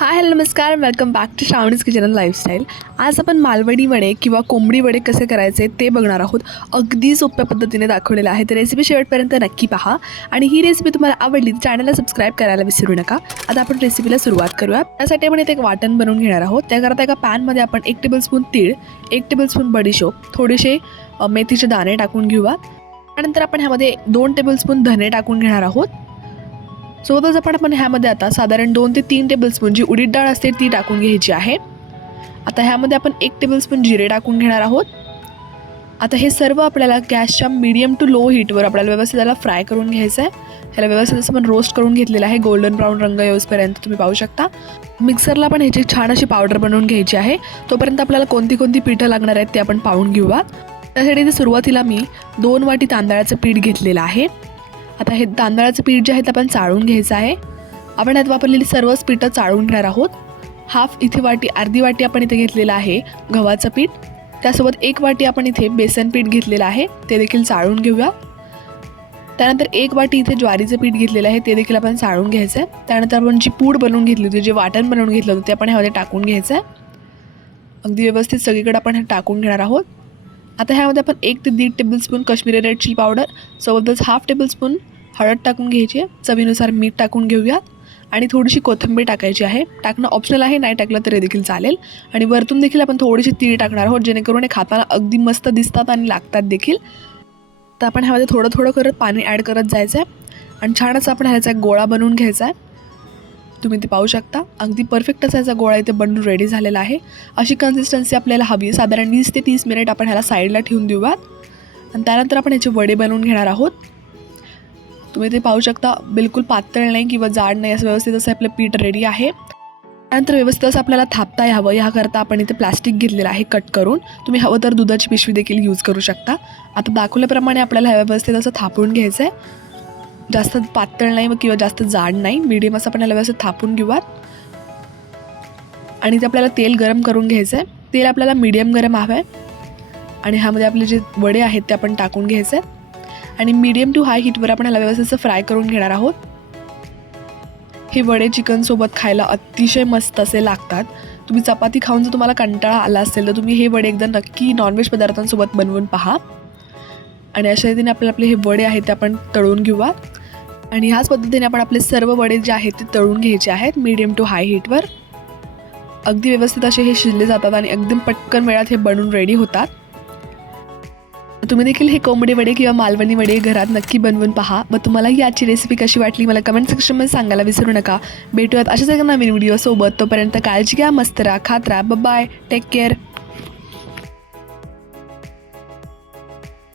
हाय hello नमस्कार. Welcome back to Shravani's kitchen and lifestyle आज आपण मालवणी वडे किंवा कोंबडी वडे कसे करायचे ते बघणार आहोत. अगदी सोप्या पद्धतीने दाखवलेलं आहे. तर रेसिपी शेवटपर्यंत नक्की पहा. आणि ही रेसिपी तुम्हाला आवडली तर चॅनलला सबस्क्राईब करायला विसरू नका. आता आपण रेसिपीला सुरुवात करूया. त्यासाठी आपण इथे एक वाटण बनवून घेणार आहोत. त्याकरता एका पॅनमध्ये आपण एक टेबलस्पून तीळ एक टेबलस्पून बडीशोप थोडेसे मेथीचे दाणे टाकून घेऊया. त्यानंतर आपण ह्यामध्ये दोन टेबलस्पून धने टाकून घेणार आहोत. सोबतच आपण आपण ह्यामध्ये आता साधारण दोन ते तीन टेबलस्पून जी उडीद डाळ असते ती टाकून घ्यायची आहे. आता ह्यामध्ये आपण एक टेबलस्पून जिरे टाकून घेणार आहोत. आता हे सर्व आपल्याला गॅसच्या मीडियम टू लो हीटवर आपल्याला व्यवस्थित त्याला फ्राय करून घ्यायचं आहे ह्याला व्यवस्थित असं पण रोस्ट करून घेतलेलं आहे. गोल्डन ब्राऊन रंग येऊसपर्यंत तुम्ही पाहू शकता. मिक्सरला पण ह्याची छान अशी पावडर बनवून घ्यायची आहे. तोपर्यंत आपल्याला कोणती कोणती पिठं लागणार आहेत ते आपण पाहून घेऊया. त्यासाठी इथे सुरुवातीला मी दोन वाटी तांदळाचं पीठ घेतलेलं आहे. आता हे तांदळाचं पीठ जे आहे ते आपण चाळून घ्यायचं आहे. आपण यात वापरलेली सर्वच पीठं चाळून घेणार आहोत. हाफ इथे वाटी अर्धी वाटी आपण इथे घेतलेलं आहे गव्हाचं पीठ. त्यासोबत एक वाटी आपण इथे बेसन पीठ घेतलेलं आहे ते देखील चाळून घेऊया. त्यानंतर एक वाटी इथे ज्वारीचं पीठ घेतलेलं आहे ते देखील आपण चाळून घ्यायचं आहे. त्यानंतर आपण जी पूड बनवून घेतली होती जे वाटण बनवून घेतलं होतं ते आपण ह्यामध्ये टाकून घ्यायचं आहे. अगदी व्यवस्थित सगळीकडे आपण हे टाकून घेणार आहोत. आता ह्यामध्ये आपण एक ते दीड tablespoon Kashmiri red chilli powder सोबतच हाफ टेबलस्पून हळद टाकून घ्यायची आहे. चवीनुसार मीठ टाकून घेऊयात. आणि थोडीशी कोथिंबीर टाकायची आहे. टाकणं ऑप्शनल आहे नाही टाकलं तरी देखील चालेल. आणि वरतून देखील आपण थोडीशी तीळ टाकणार आहोत जेणेकरून हे खाताना अगदी मस्त दिसतात आणि लागतात देखील. तर आपण ह्यामध्ये थोडं थोडं करत पाणी ॲड करत जायचं आहे आणि छान असं आपण ह्याचा एक गोळा बनवून घ्यायचा आहे. तुम्ही ते पाहू शकता. अगदी परफेक्ट असा याचा गोळा इथे बनून रेडी झालेला आहे. अशी कन्सिस्टन्सी आपल्याला हवी आहे. साधारण वीस ते तीस मिनिट आपण ह्याला साईडला ठेवून देऊयात. आणि त्यानंतर आपण ह्याचे वडे बनवून घेणार आहोत. तुम्ही ते पाहू शकता. बिलकुल पातळ नाही किंवा जाड नाही. असं व्यवस्थित असं आपलं पीठ रेडी आहे. त्यानंतर व्यवस्थित असं आपल्याला थापता यावं. ह्याकरता आपण इथे प्लास्टिक घेतलेलं आहे कट करून. तुम्ही हवं तर दुधाची पिशवी देखील यूज करू शकता. आता दाखवल्याप्रमाणे आपल्याला व्यवस्थित असं थापून घ्यायचं आहे जास्त पातळ नाही किंवा जास्त जाड नाही. मीडियम असं आपण याला व्यवस्थित थापून घेऊयात. आणि ते आपल्याला तेल गरम करून घ्यायचं आहे तेल आपल्याला मीडियम गरम हवं आहे आणि ह्यामध्ये आपले जे वडे आहेत ते आपण टाकून घ्यायचे आहे आणि मीडियम टू हाय हीटवर आपण ह्याला व्यवस्थित फ्राय करून घेणार आहोत. हे वडे चिकनसोबत खायला अतिशय मस्त असे लागतात. तुम्ही चपाती खाऊन जर तुम्हाला कंटाळा आला असेल तर तुम्ही हे वडे एकदा नक्की नॉनव्हेज पदार्थांसोबत बनवून पहा. आणि अशा रीतीने आपल्याला आपले हे वडे आहेत ते आपण तळून घेऊया आणि ह्याच पद्धतीने आपण आपले सर्व वडे जे आहेत ते तळून घ्यायचे आहेत मीडियम टू हाय हीटवर अगदी व्यवस्थित असे हे शिजले जातात आणि एकदम पटकन वेळात हे बनून रेडी होतात. तुम्ही देखील हे कोंबडी वडे किंवा मालवणी वडे घरात नक्की बनवून पहा. व तुम्हाला ही आजची रेसिपी कशी वाटली मला कमेंट सेक्शनमध्ये सांगायला विसरू नका. भेटूयात अशाच एका नवीन व्हिडिओसोबत तोपर्यंत काळजी घ्या मस्त राहा खात राहा. Bye take care